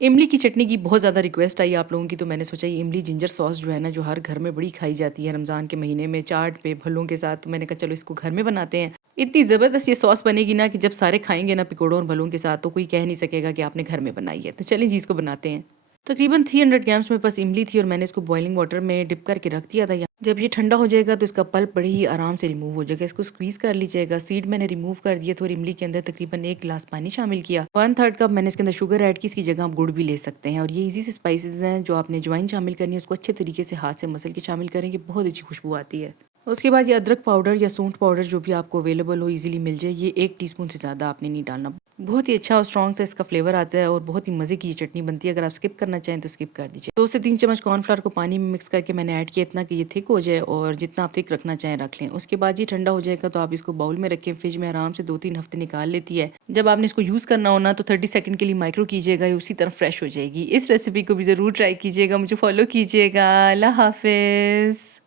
इमली की चटनी की बहुत ज़्यादा रिक्वेस्ट आई आप लोगों की, तो मैंने सोचा ये इमली जिंजर सॉस जो है ना, जो हर घर में बड़ी खाई जाती है रमज़ान के महीने में चाट पे फलों के साथ, तो मैंने कहा चलो इसको घर में बनाते हैं। इतनी ज़बरदस्त ये सॉस बनेगी ना कि जब सारे खाएंगे ना पकौड़ों और भलों के साथ, तो कोई कह नहीं सकेगा कि आपने घर में बनाई है। तो चलें जी इसको बनाते हैं। तकरीबन 300 ग्राम्स मेरे पास इमली थी और मैंने इसको बॉइलिंग वाटर में डिप करके रख दिया था। जब ये ठंडा हो जाएगा तो इसका पल्प बड़े ही आराम से रिमूव हो जाएगा। इसको स्क्वीज़ कर लीजिएगा। सीड मैंने रिमूव कर दिया था और इमली के अंदर तकरीबन 1 गिलास पानी शामिल किया। 1/3 कप मैंने इसके अंदर शुगर ऐड की। इसकी जगह आप गुड़ भी ले सकते हैं। और ये इजी से स्पाइसेस हैं। जो आपने अजवाइन शामिल करनी है उसको अच्छे तरीके से हाथ से मसल के शामिल करेंगे, बहुत अच्छी खुशबू आती है। उसके बाद ये अदरक पाउडर या सूंठ पाउडर जो भी आपको अवेलेबल हो इजीली मिल जाए, ये 1 टीस्पून से ज़्यादा आपने नहीं डालना। बहुत ही अच्छा और स्ट्रॉन्ग सा इसका फ्लेवर आता है और बहुत ही मज़े की ये चटनी बनती है। अगर आप स्किप करना चाहें तो स्किप कर दीजिए। 2 से 3 चम्मच कॉर्नफ्लावर को पानी में मिक्स करके मैंने ऐड किया, इतना कि ये थिक हो जाए, और जितना आप थिक रखना चाहें रख लें। उसके बाद ये ठंडा हो जाएगा तो आप इसको बाउल में रखें। फ्रिज में आराम से 2-3 हफ्ते निकाल लेती है। जब आपने इसको यूज़ करना हो ना तो 30 सेकंड के लिए माइक्रो कीजिएगा, ये उसी तरह फ्रेश हो जाएगी। इस रेसिपी को भी ज़रूर ट्राई कीजिएगा, मुझे फॉलो कीजिएगा। अल्लाह हाफिज़।